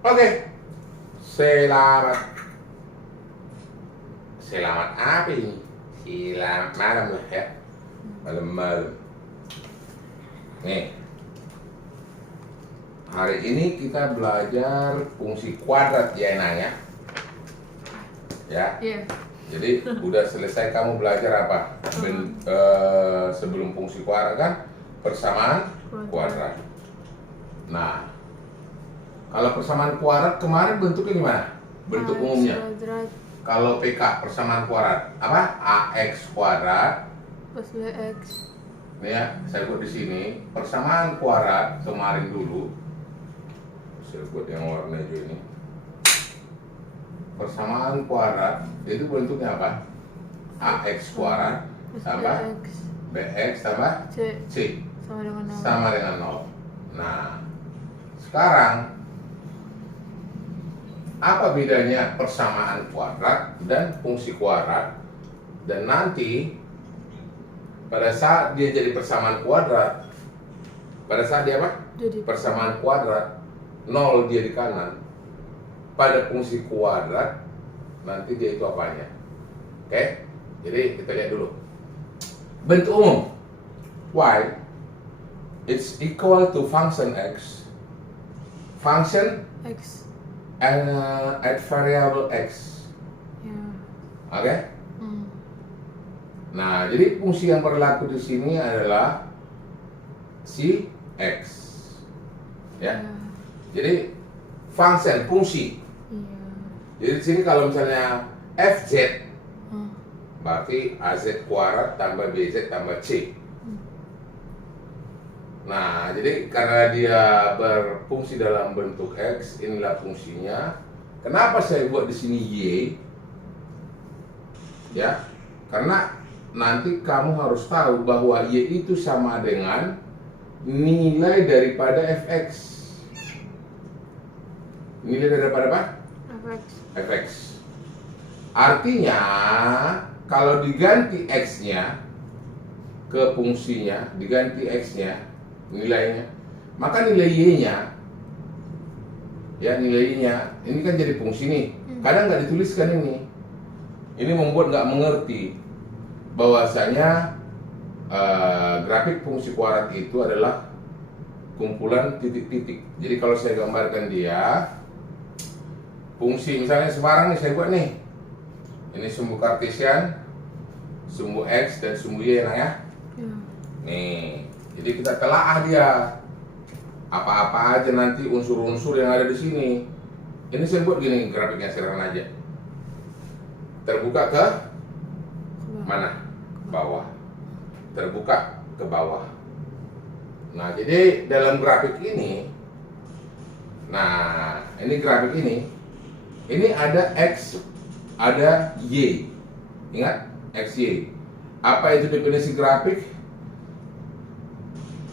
Oke, selamat selamat apa ini? Selamat malam lah ya, malam-malam. Nih, hari ini kita belajar fungsi kuadrat ya Enang ya. Iya. Jadi udah selesai kamu belajar apa? Sebelum fungsi kuadrat kan persamaan kuadrat. Nah, kalau persamaan kuadrat kemarin bentuknya gimana? Bentuk umumnya. Kuadrat Kalau PK persamaan kuadrat apa? AX kuadrat. plus BX. Nih ya, saya buat di sini persamaan kuadrat kemarin dulu. Saya buat yang warna hijau ini. Persamaan kuadrat itu bentuknya apa? AX kuadrat Plus tambah BX. BX tambah C C sama dengan 0. sama dengan 0. Nah, sekarang apa bedanya persamaan kuadrat dan fungsi kuadrat? Dan nanti pada saat dia jadi persamaan kuadrat, pada saat dia apa? Jadi Persamaan kuadrat, 0 dia di kanan. Pada fungsi kuadrat nanti dia itu apanya? Oke? Jadi kita lihat dulu. Bentuk umum y it's equal to function x, function X. at variable x. Ya. Oke? Hmm. Nah, jadi fungsi yang berlaku di sini adalah si x. Ya. Jadi fungsi. Iya. Jadi di sini kalau misalnya fz Hmm. berarti az kuadrat tambah bz tambah c. Nah, jadi karena dia berfungsi dalam bentuk x, inilah fungsinya. Kenapa saya buat di sini y? Ya, karena nanti kamu harus tahu bahwa y itu sama dengan nilai daripada fx. Nilai daripada apa? FX. Fx. Artinya kalau diganti x-nya ke fungsinya, diganti x-nya nilainya, maka nilai y-nya ya nilainya ini kan jadi fungsi nih. Kadang nggak dituliskan ini. Ini membuat nggak mengerti bahwasanya grafik fungsi kuadrat itu adalah kumpulan titik-titik. Jadi kalau saya gambarkan dia fungsi misalnya sekarang nih saya buat nih. Ini sumbu kartesian, sumbu x dan sumbu y ya. Ya. Nih, jadi kita telaah dia apa-apa aja nanti unsur-unsur yang ada di sini. Ini saya buat gini grafiknya sederhana aja. Terbuka ke mana? Bawah. Terbuka ke bawah. Nah, jadi dalam grafik ini, nah ini grafik ini ada x, ada y. Ingat x, y. Apa itu definisi grafik?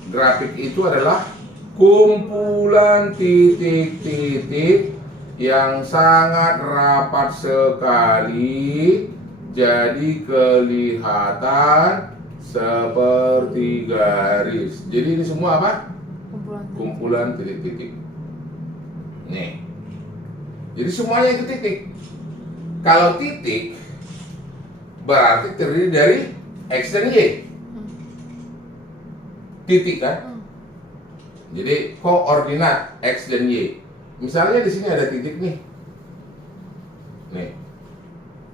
Grafik itu adalah kumpulan titik-titik yang sangat rapat sekali, jadi kelihatan seperti garis. Jadi ini semua apa? Kumpulan titik-titik. Nih. Jadi semuanya itu titik. Kalau titik berarti terdiri dari x dan y. Titik kan? Jadi koordinat x dan y. Misalnya di sini ada titik nih. Nih.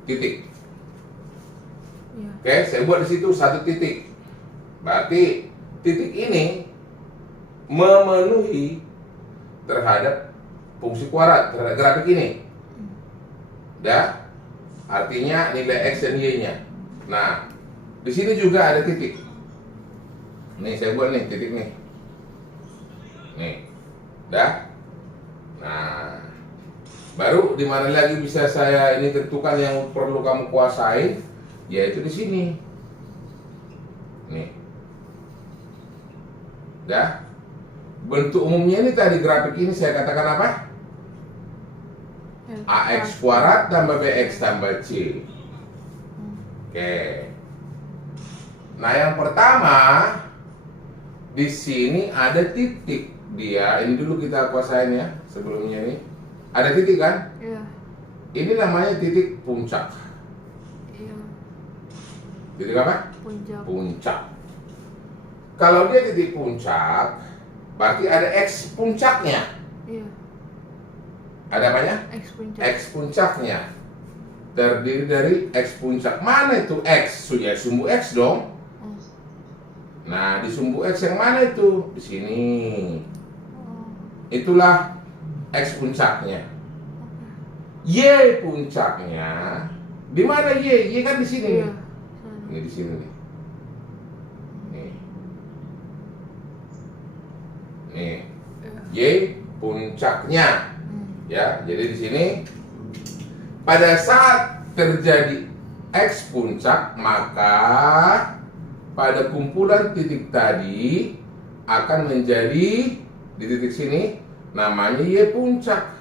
Titik. Ya. Oke, saya buat di situ satu titik. Berarti titik ini memenuhi terhadap fungsi kuadrat, terhadap grafik ini. Dah, artinya nilai x dan y-nya. Nah, di sini juga ada titik. Nih saya buat nih titik nih. Nih. Dah. Nah, baru di mana lagi bisa saya ini tentukan yang perlu kamu kuasai, yaitu di sini. Nih. Dah. Bentuk umumnya ini tadi grafik ini saya katakan apa? AX kuadrat tambah BX tambah C. Oke. Nah, yang pertama di sini ada titik dia. Ini dulu kita kuasain ya sebelumnya nih. Ada titik kan? Iya. Ini namanya titik puncak. Iya. Titik apa? Puncak. Puncak. Kalau dia titik puncak, berarti ada X puncaknya. Iya. Ada apanya? X puncak. X puncaknya. Terdiri dari X puncak. Mana itu X? Ya sumbu X dong. Oh. Nah, di sumbu X yang mana itu? Di sini. Oh. Itulah X puncaknya. Oke. Y puncaknya. Di mana Y? Y kan di sini. Iya. Sana. Ini di sini nih. Nih. Nih. Iya. Y puncaknya. Ya, jadi di sini pada saat terjadi X puncak, maka pada kumpulan titik tadi akan menjadi di titik sini namanya Y puncak.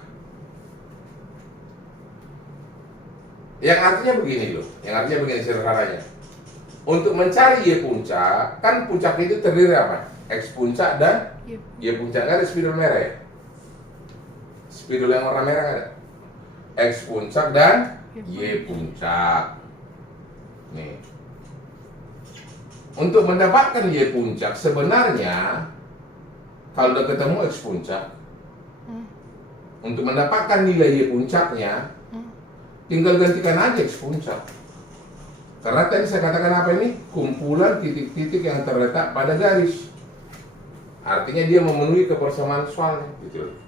Yang artinya begini loh, yang artinya begini sederhananya. Untuk mencari Y puncak, kan puncak itu terdiri apa? X puncak dan Iya. Y puncak. Kan ada spidol merah ya? Spidol yang warna merah ada. X puncak dan Y puncak. Nih. Untuk mendapatkan Y puncak sebenarnya kalau udah ketemu X puncak, untuk mendapatkan nilai Y puncaknya tinggal gantikan aja X puncak. Karena tadi saya katakan apa ini? Kumpulan titik-titik yang terletak pada garis. Artinya dia memenuhi kebersamaan soalnya, gitu.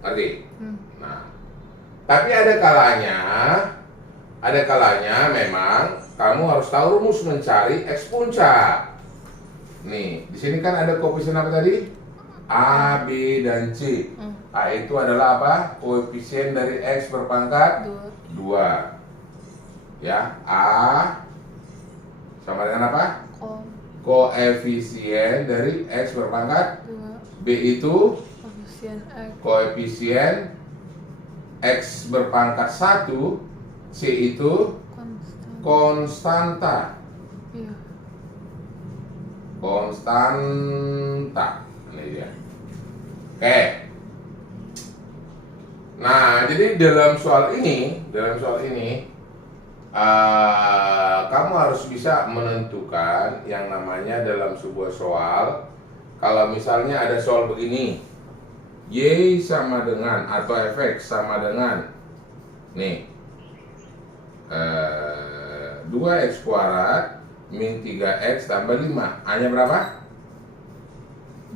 Ngerti? Nah, tapi ada kalanya memang kamu harus tahu rumus mencari X puncak. Nih, di sini kan ada koefisien apa tadi? A, B, dan C. A itu adalah apa? Koefisien dari X berpangkat 2. Ya, A sama dengan apa? Koefisien dari X berpangkat 2. B itu Koefisien X. koefisien X berpangkat 1, C itu Konstan. konstanta. Iya. Konstanta. Ini dia. Oke. Nah, jadi dalam soal ini kamu harus bisa menentukan yang namanya dalam sebuah soal. Kalau misalnya ada soal begini, Y sama dengan atau Fx sama dengan nih 2x kuadrat min 3x tambah 5. A nya berapa?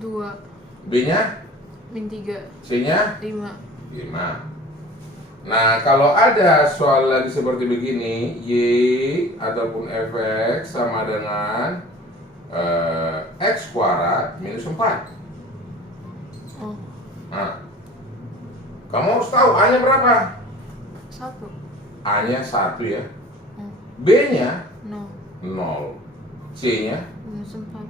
2. B nya? Min 3. C nya? 5. 5. Nah, kalau ada soal lagi seperti begini, Y ataupun Fx sama dengan X kuadrat minus 4. Oh. Nah, kamu harus tahu A nya berapa? 1. A nya 1 ya. Oh. B nya 0. 0. C nya Minus 4.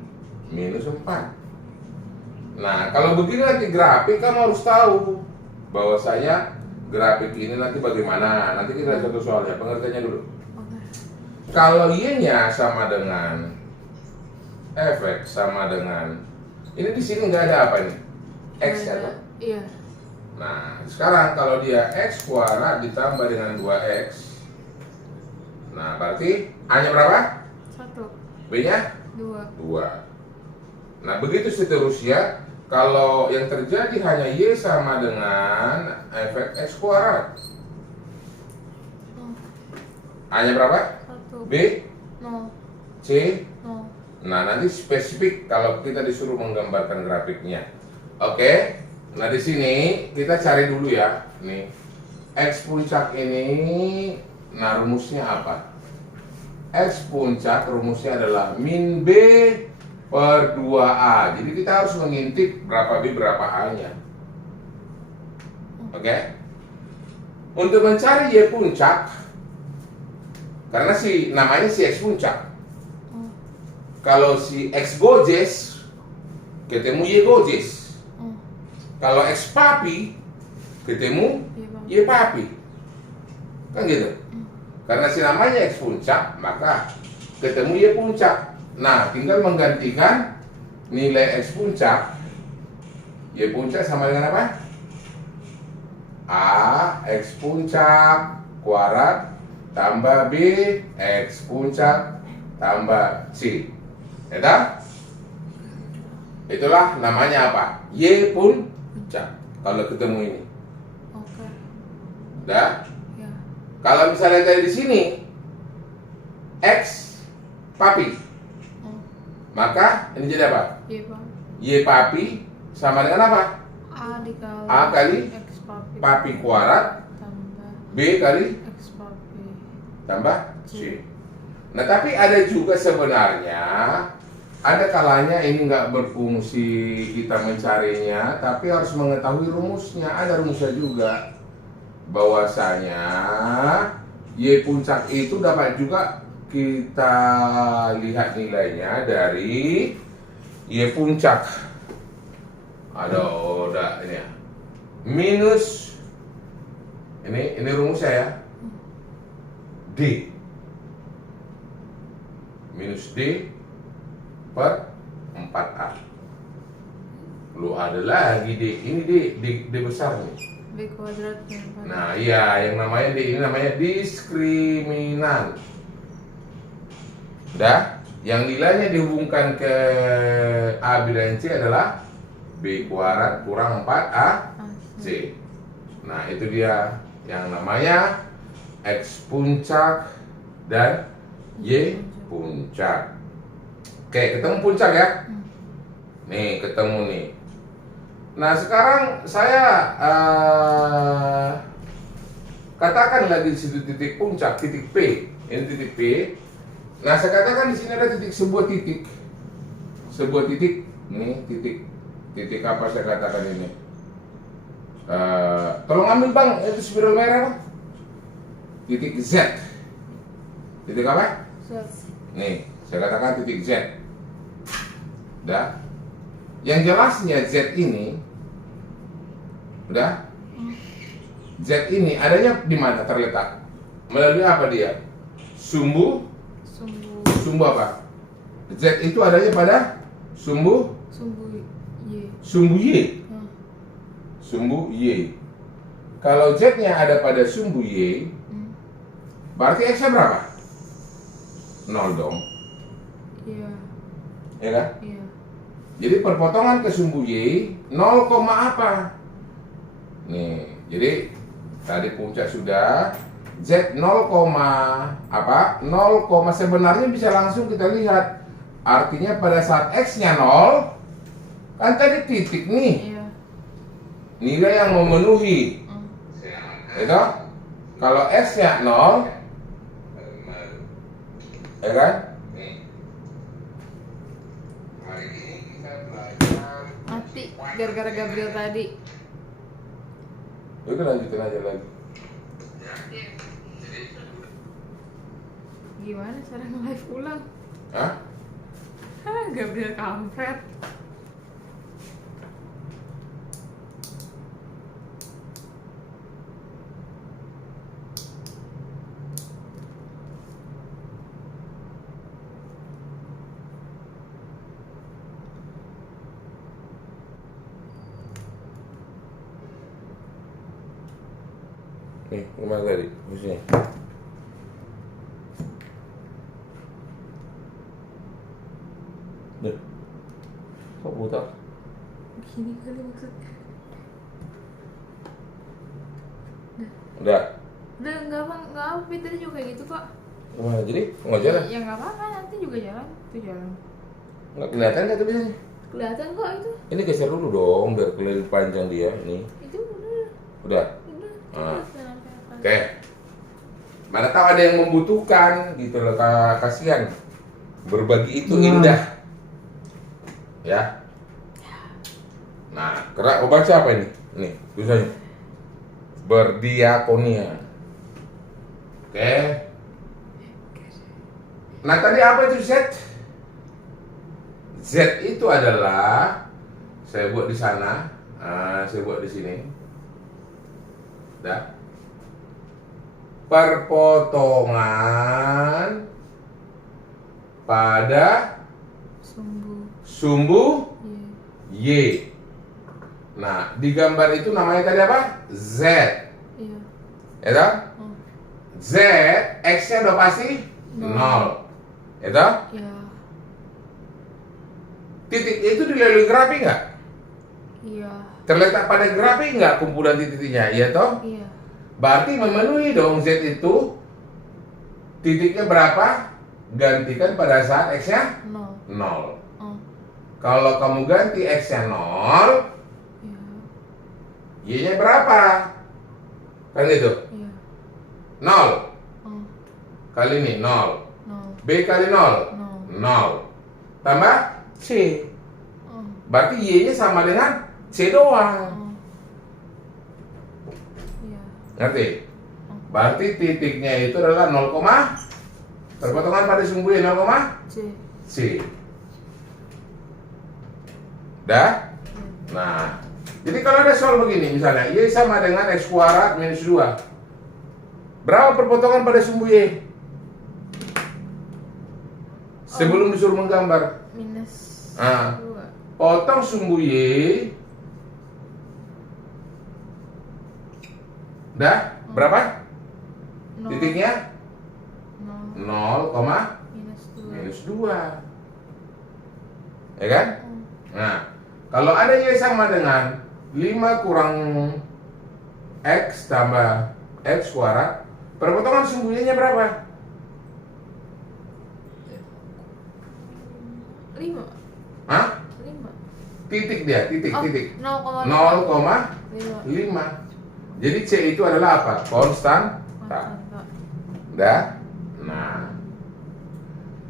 minus 4. Nah, kalau begini nanti grafik kamu harus tahu bahwa saya grafik ini nanti bagaimana. Nanti kita lihat satu soalnya, pengertiannya dulu. Oke. Kalau Y-nya sama dengan Fx sama dengan ini di sini nggak ada apa nih? X ya toh? Iya. Nah, sekarang kalau dia X kuadrat ditambah dengan 2X, nah berarti A-nya berapa? 1. B-nya? 2. 2. Nah, begitu seterusnya. Kalau yang terjadi hanya Y sama dengan Fx X kuadrat. A-nya berapa? 1. B? 0. C? 0. Nah, nanti spesifik kalau kita disuruh menggambarkan grafiknya. Oke. Nah, di sini kita cari dulu ya. Nih. X puncak ini, nah rumusnya apa? X puncak rumusnya adalah min B per 2A. Jadi kita harus mengintip berapa B berapa A-nya. Oke. Untuk mencari Y puncak, karena namanya si X puncak. Kalau si X gojes, ketemu Y gojes. Kalau X papi, ketemu Y papi. Kan gitu. Karena si namanya X puncak, maka ketemu Y puncak. Nah, tinggal menggantikan nilai X puncak Y puncak sama dengan apa? A X puncak kuadrat tambah B X puncak tambah C. Ya, itulah namanya apa? Y puncak. Kalau ketemu ini, Oke. dah. Ya. Kalau misalnya dari di sini X papi, Oh. maka ini jadi apa? Iya Pak. Y papi sama dengan apa? A dikali A kali X papi. Papi kuadrat Tambah B kali X papi. tambah C. Nah, tapi ada juga sebenarnya, ada kalanya ini nggak berfungsi kita mencarinya, tapi harus mengetahui rumusnya. Ada rumusnya juga, bahwasanya Y puncak itu dapat juga kita lihat nilainya dari Y puncak. Aduh, udah ini ya. Minus ini rumusnya ya. D minus D per 4A. Lu ada lagi D. Ini D besar nih. B kuadratnya Pak. Nah, iya, yang namanya D ini namanya diskriminan. Udah, yang nilainya dihubungkan ke A, B, dan C adalah B kuadrat kurang 4A C. Nah, itu dia yang namanya X puncak dan Y puncak. Oke, ketemu puncak ya? Nih, ketemu nih. Nah, sekarang saya katakan lagi di situ titik puncak, titik P. Ini titik P. Nah, saya katakan di sini ada sebuah titik. Sebuah titik. Ini titik apa saya katakan ini? Tolong ambil Bang, itu spiral merah Bang. Titik Z. Titik apa? Z. Nih, saya katakan titik Z. Udah. Yang jelasnya Z ini, udah. Z ini adanya di mana terletak? Melalui apa dia? Sumbu apa? Z itu adanya pada sumbu Y. Sumbu Y. Sumbu Y. Kalau Z-nya ada pada sumbu Y, berarti X-nya berapa? 0 dong. Iya. Ya kan? Iya. Jadi perpotongan ke sumbu Y 0, apa? Nih, jadi tadi puncak sudah Z 0, apa? 0, sebenarnya bisa langsung kita lihat. Artinya pada saat X-nya 0, kan tadi titik nih. Iya. Nilai yang memenuhi. Itu kalau X-nya 0, ya kan? Mati gara-gara Gabriel tadi. Udah lanjutin aja lagi. Gimana cara nge-live ulang? Hah? Gabriel kampret. Nih, kemana tadi? Di sini. Deh. Kok buta? Gini kali maksudnya. Udah. Udah enggak Bang, enggak apa tadi juga kayak gitu kok. Kemana? Jadi nggak jalan? Ya enggak apa-apa, nanti juga jalan. Itu jalan. Nggak kelihatan nggak tuh biasanya? Kelihatan kok itu. Ini geser dulu dong biar kelihatan panjang dia. Ini. Itu udah. Udah. Udah. Ah. Sampai atas. Oke. Mana tahu ada yang membutuhkan gitu loh, kasihan. Berbagi itu indah. Ya. Nah, gerak baca apa ini? Nih, tulisannya. Berdiakonia. Oke. Nah, tadi apa itu Z? Z itu adalah saya buat di sana, saya buat di sini. Dah. Perpotongan pada Sumbu. sumbu Iya. Y. Nah, di gambar itu namanya tadi apa? Z. Iya. Ya toh? Oh. Z, X-nya udah pasti 0. Ya toh? Iya. Titik itu dilalui grafik nggak? Iya. Terletak pada grafik nggak kumpulan titiknya? Ya toh? Iya. Berarti memenuhi dong Z itu. Titiknya berapa? Gantikan pada saat X-nya 0. 0. Oh. Kalau kamu ganti X-nya 0, Iya. Y-nya berapa? Kan gitu? Iya. 0. Oh. Kali ini 0. 0. B kali 0. 0. 0. Tambah C. Oh. Berarti Y-nya sama dengan C doang. Oh. Iya. Ngerti? Oh. Berarti titiknya itu adalah 0, perpotongan pada sumbu Y 0, C. C. Dah? Iya. Nah, jadi kalau ada soal begini misalnya Y sama dengan X kuadrat minus 2. Berapa perpotongan pada sumbu Y? Sebelum disuruh menggambar. Minus Ah. 2. Potong sumbu Y. Dah? Berapa? 0. Titiknya 0. 0, Minus 2. minus 2. Ya kan? Oh. Nah, kalau ada Y sama dengan 5 kurang X tambah X kuadrat, perpotongan sumbu Y-nya berapa? 5. Hah? 5. Titik dia, titik. 0,5. 0,5. Jadi C itu adalah apa? Konstan. Dah? Nah,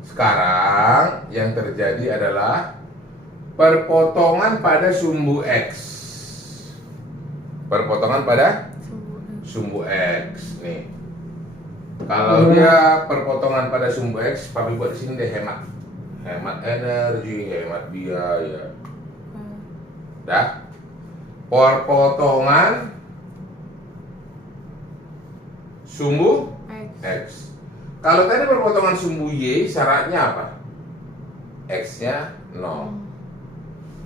sekarang yang terjadi adalah perpotongan pada sumbu X. Perpotongan pada sumbu X. Nih. Kalau dia perpotongan pada sumbu X, papi buat di sini deh hemat. Hemat energi, hemat biaya. Dah? Perpotongan sumbu X. Kalau tadi perpotongan sumbu Y, syaratnya apa? X-nya 0.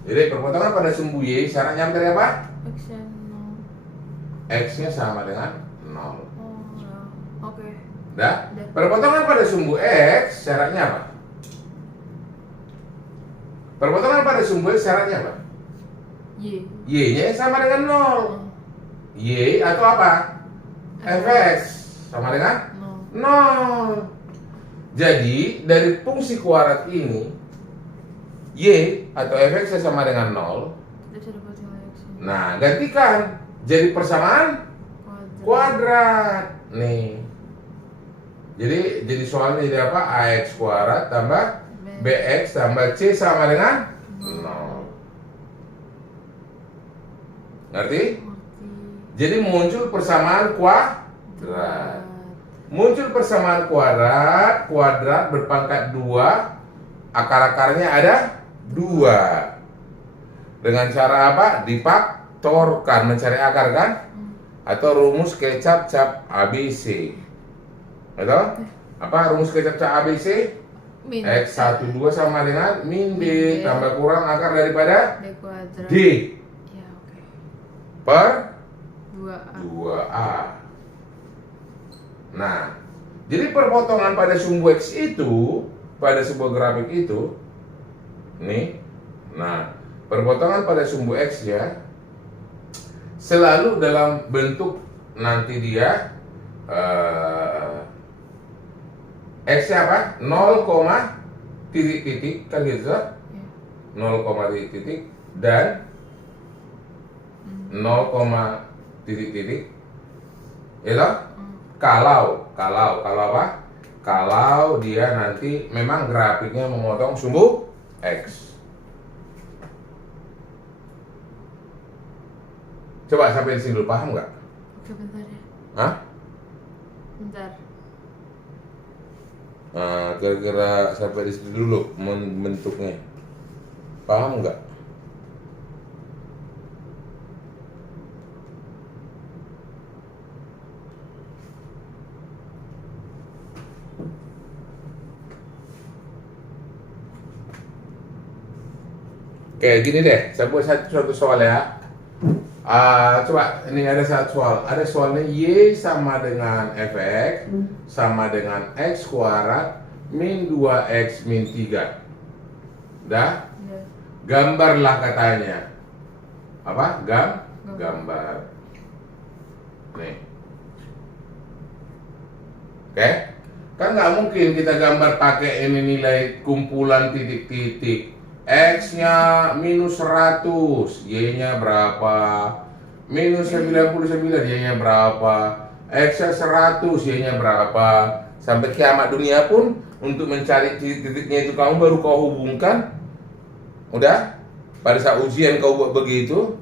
Jadi perpotongan pada sumbu Y, syaratnya tadi apa? X-nya 0. X-nya sama dengan 0. Oh, ya. Oke. Dah? Dah. Perpotongan pada sumbu X, syaratnya apa? Perpotongan pada sumbu X, syaratnya apa? Y. Y-nya sama dengan 0. Oh. Y atau apa? Fx sama dengan 0. Jadi dari fungsi kuadrat ini Y atau Fx sama dengan 0. Kita bisa dapat nilai X. Nah, gantikan jadi persamaan kuadrat. Nih. Jadi soalnya jadi apa? Ax kuadrat tambah Bx tambah C sama dengan 0. Ngerti? Jadi muncul persamaan kuadrat. Muncul persamaan kuadrat, kuadrat berpangkat 2, akar-akarnya ada 2. Dengan cara apa? Difaktorkan, mencari akar kan? Atau rumus kecap-cap ABC. Atau apa rumus kecap-cap ABC? Min X12 sama dengan min D tambah kurang akar daripada D kuadrat. D Ya, oke. per 2A. 2A. Nah, jadi perpotongan pada sumbu X itu, pada sebuah grafik itu, nih, nah, perpotongan pada sumbu X ya, selalu dalam bentuk nanti dia X-nya apa? 0, titik-titik, kan gitu, Ya. 0, titik-titik, dan 0, titik-titik, ya toh? Kalau apa? Kalau dia nanti memang grafiknya memotong sumbu X. Coba sampai di sini dulu, paham nggak? Oke, bentar ya. Hah? Bentar. Nah, kira-kira sampai di situ dulu bentuknya. Paham nggak? Oke, gini deh, saya buat suatu soal ya. Coba ini ada satu soal. Ada soalnya Y sama dengan Fx sama dengan X kuadrat min 2X min 3. Dah? Udah. Gambarlah katanya. Apa? Gambar. Nih. Oke? Kan nggak mungkin kita gambar pakai ini nilai kumpulan titik-titik. X-nya minus 100, Y-nya berapa? Minus 99, Y-nya berapa? X-nya 100, Y-nya berapa? Sampai kiamat dunia pun untuk mencari titik-titiknya itu kamu baru kau hubungkan. Udah? Pada saat ujian kau buat begitu.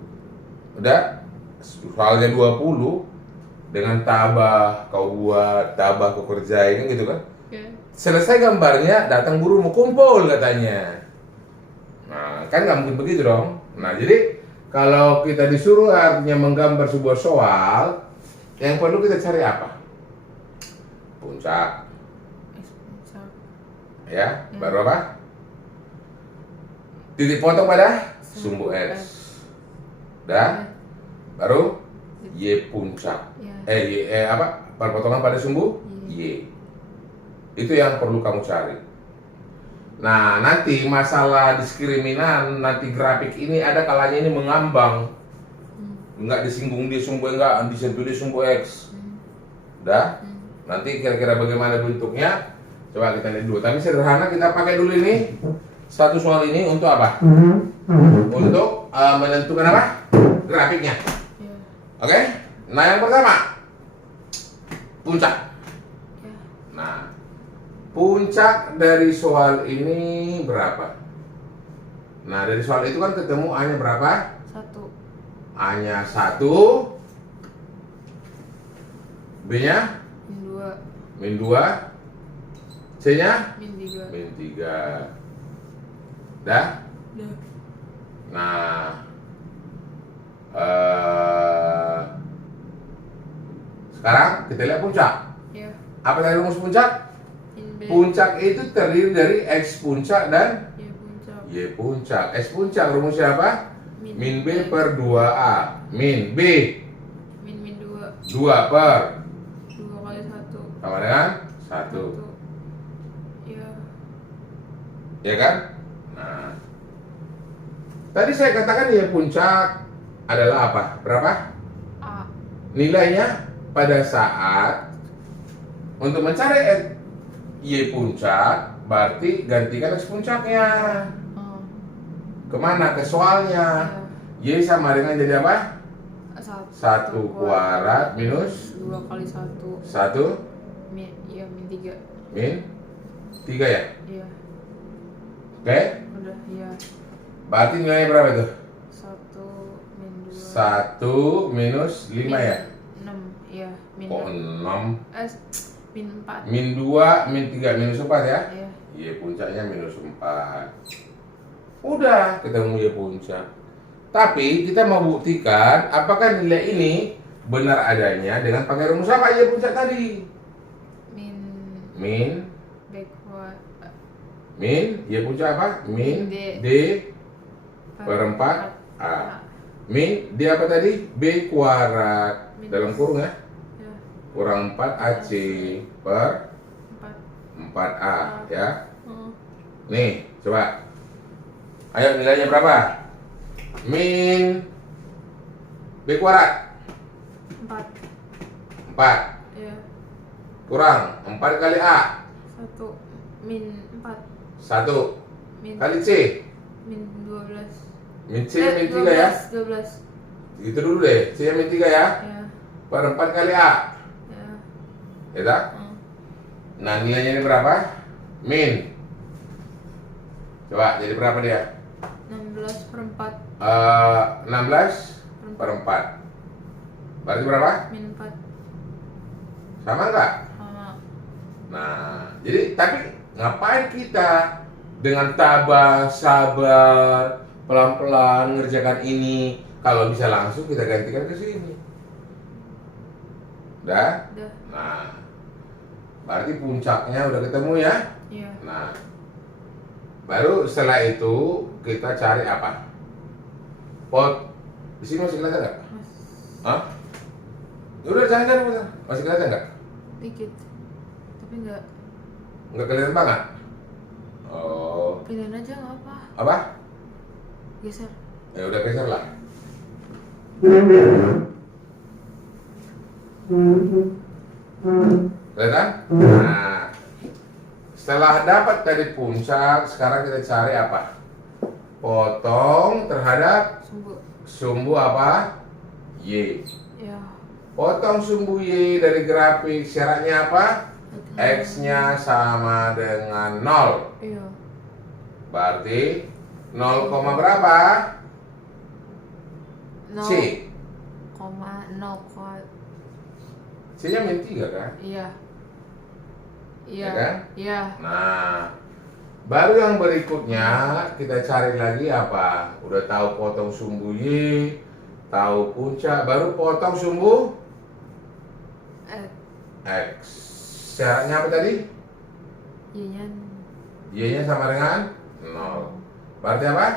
Udah? Soalnya 20 dengan tabah kau buat, tabah kau kerjain gitu kan. Oke. Selesai gambarnya, datang guru mau kumpul katanya. Nah, kan nggak mungkin begitu dong. Nah, jadi kalau kita disuruh artinya menggambar sebuah soal, yang perlu kita cari apa? Puncak, X puncak. ya. Baru apa? Titik potong pada sumbu X. Dah. Baru Y puncak. Ya. Apa? Perpotongan pada sumbu Y. Itu yang perlu kamu cari. Nah, nanti masalah diskriminan, nanti grafik ini ada kalanya ini mengambang. Enggak disinggung di sumbu, enggak disentuh di sumbu X. Dah? Nanti kira-kira bagaimana bentuknya? Coba kita lihat dulu. Tapi sederhana kita pakai dulu ini. Satu soal ini untuk apa? Untuk menentukan apa? Grafiknya. Ya. Oke? Nah, yang pertama puncak. Ya. Nah, puncak dari soal ini berapa? Nah, dari soal itu kan ketemu A-nya berapa? 1. A-nya 1, B-nya Min 2. min 2, C-nya Min 3. min 3. Dah? Udah. Nah, sekarang kita lihat puncak. Ya. Apa tadi rumus puncak? Min B. Puncak itu terdiri dari X puncak dan Y puncak. Y puncak. X puncak rumusnya apa? Min B per 2A. Min B Min 2. 2 per 2 kali 1. sama dengan 1. Ya. Ya kan? Nah, tadi saya katakan Y puncak adalah apa? Berapa? A. Nilainya pada saat untuk mencari Y puncak berarti gantikan X puncaknya. Oh. Kemana? Ke soalnya. Y sama dengan jadi apa? 1 kuadrat minus 2 kali 1. 1 Min, ya min 3. min 3 ya? Iya. Oke? Udah, ya. Berarti nilainya berapa tuh? 1 min 2. 1 minus 5 ya? 6. Iya, min Kok 6. 6? Min 4. Min 2, min 3, minus 4 ya? Iya. Y puncaknya minus 4. Udah ketemu Y puncak. Tapi kita mau buktikan apakah nilai ini benar adanya dengan pakai rumus apa Y puncak tadi? Min Min B kuadrat Y puncak apa? Min D. D per 4 A. Min D apa tadi? B kuadrat Minus. dalam kurung ya? Ya, Kurang 4 AC per 4. 4A ya. Oh. Nih, coba. Ayo nilainya berapa? Min B kuadrat 4. 4 Ya. kurang 4 kali A 1 min 4. 1 Min kali C min 12. min C min 3 ya. 12. Gitu dulu deh, C min 3 ya. Ya. Per 4 kali A. Ya. Ya tak? Oh. Nah nilainya ini berapa? Min. Coba jadi berapa dia? 16 per 4. 16 per 4. Berarti berapa? Min 4. Sama enggak? Sama. Nah, jadi tapi ngapain kita dengan tabah, sabar, pelan-pelan ngerjakan ini kalau bisa langsung kita gantikan ke sini. Udah? Udah. Nah, berarti puncaknya udah ketemu ya? Iya. Nah, baru setelah itu kita cari apa? Di sini masih kelihatan nggak? Mas, Hah? Ya udah jangan. Masih kelihatan nggak? dikit. Tapi nggak. Nggak kelihatan banget. Oh, Pindahin aja nggak apa. apa? Geser. Ya udah geser lah. Kelihatan? Nah, setelah dapat dari puncak, sekarang kita cari apa? Potong terhadap Sumbu. sumbu apa? Y. Ya. Potong sumbu Y dari grafik, syaratnya apa? X-nya sama dengan 0. Iya. Berarti 0, berapa? C. 0,0 kuat. C-nya min 3 kan? Iya. Iya. Ya kan? Iya. Nah, baru yang berikutnya kita cari lagi apa? Udah tahu potong sumbu Y, tahu puncak, baru potong sumbu X. Syaratnya apa tadi? Y-nya Y-nya sama dengan 0. Berarti apa?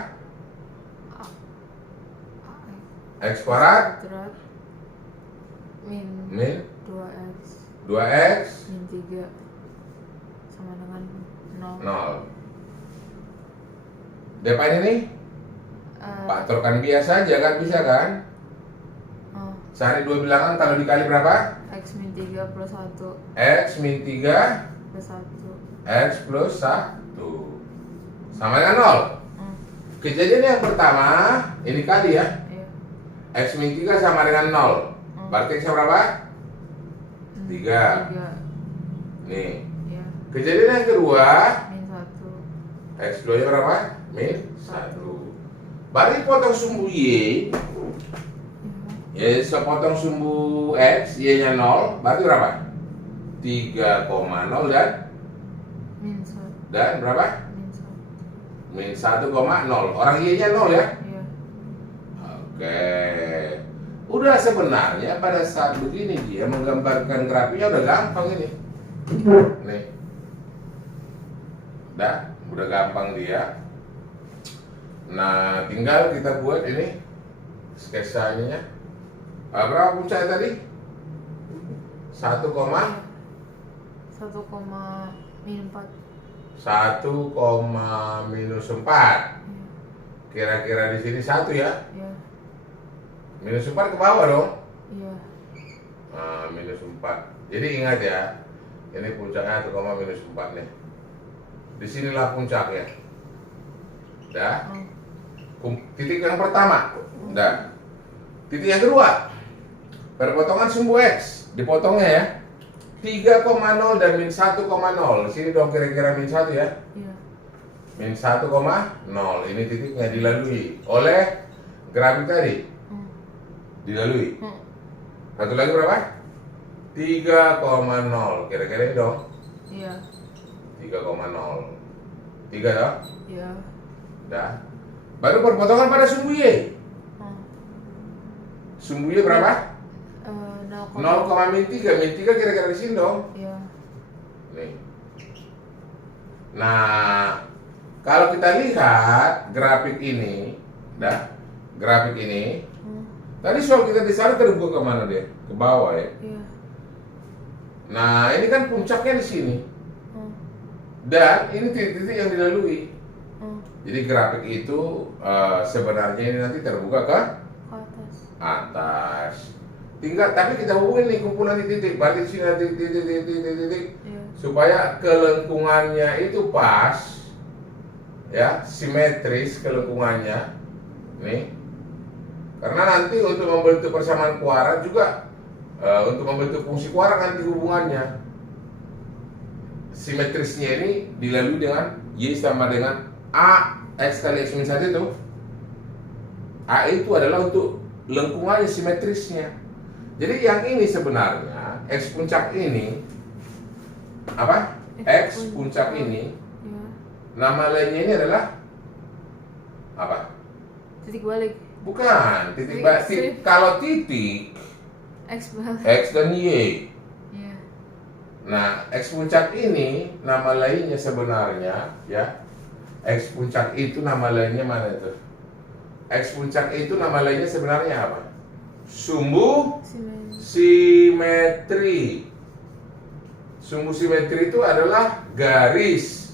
X kuadrat kuadrat min min 2x 2X min 3 sama dengan 0. 0. Depan ini patokan biasa aja kan, bisa kan? Cari dua bilangan, kalau dikali berapa? X min 3 plus 1 X min 3 plus 1. X plus 1 sama dengan 0. Kejadian yang pertama, ini kali ya. Iya. X min 3 sama dengan 0. Berarti X berapa? 3. 3. Nih. Iya. Kejadian yang kedua, Min 1. X 2 nya berapa? Min 1. Berarti potong sumbu Y. Iya. Ya, sepotong sumbu X, Y-nya 0, berarti berapa? 3,0 Min 1. dan berapa? Min 1. Min 1,0. Orang Y-nya 0 ya? Iya. Oke. Udah sebenarnya pada saat begini dia menggambarkan grafiknya udah gampang ini. Nih. Udah gampang dia. Nah, tinggal kita buat ini sketsanya. Berapa puncaknya tadi? 1, 1, min 4. 1, minus 4. Kira-kira di sini 1 ya? Iya. Minus 4 ke bawah dong. Iya. Nah, minus 4. Jadi ingat ya, ini puncaknya 1, minus 4 nih. Disinilah puncaknya. Dah. Titik yang pertama. Dah. Titik yang kedua. Perpotongan sumbu X. Dipotongnya ya. 3,0 dan min 1,0. Sini dong kira-kira min 1 ya. Iya. Min 1,0. Ini titiknya dilalui oleh grafik tadi. Dilalui. Satu lagi berapa? 3,0. Kira-kira ini dong. Iya. 3,0. 3 dong. Iya. Dah. Baru perpotongan pada sumbu Y. Sumbu Y berapa? 0, min 3. Min 3 kira-kira di sini dong. Iya. Nih. Nah, kalau kita lihat grafik ini, grafik ini, tadi soal kita di sana terbuka kemana dia? Ke bawah ya. Iya. Nah, ini kan puncaknya di sini. Dan ini titik-titik yang dilalui. Jadi grafik itu sebenarnya ini nanti terbuka ke atas. atas. Tinggal tapi kita hubungin nih kumpulan titik. Berarti sini ada titik. Iya. Supaya kelengkungannya itu pas, ya, simetris kelengkungannya. Nih. Karena nanti untuk membentuk persamaan kuadrat juga untuk membentuk fungsi kuadrat nanti hubungannya simetrisnya ini dilalui dengan Y sama dengan A X kali X min 1 itu. A itu adalah untuk lengkungannya simetrisnya. Jadi yang ini sebenarnya X puncak ini apa? X puncak ini Iya. nama lainnya ini adalah apa? Titik balik. Bukan, titik balik. Kalau titik X balik. X dan Y. Iya. Nah, X puncak ini nama lainnya sebenarnya ya. X puncak itu nama lainnya mana itu? X puncak itu nama lainnya sebenarnya apa? Sumbu Simetri. simetri. Sumbu simetri itu adalah garis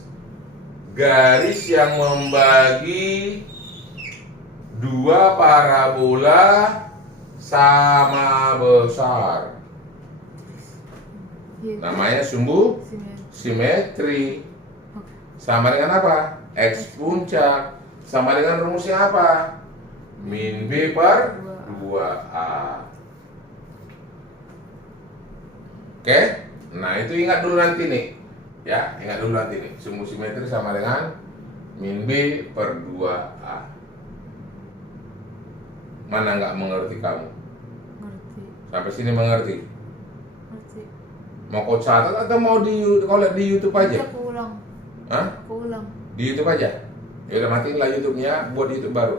yang membagi dua parabola sama besar. Iya. Namanya sumbu Simetri. simetri. Oke. Sama dengan apa? X puncak. Sama dengan rumusnya apa? Min B per 2A. Oke? Nah, itu ingat dulu nanti nih. Ya, ingat dulu nanti nih. Sumbu simetri sama dengan min B per 2A. Mana nggak mengerti kamu? Ngerti. Sampai sini mengerti? Ngerti. Mau kau catat atau mau kau lihat di YouTube Nanti aja? aku ulang. Hah? Aku ulang. Di YouTube aja? Ya udah, matiin lah YouTube-nya, buat YouTube baru.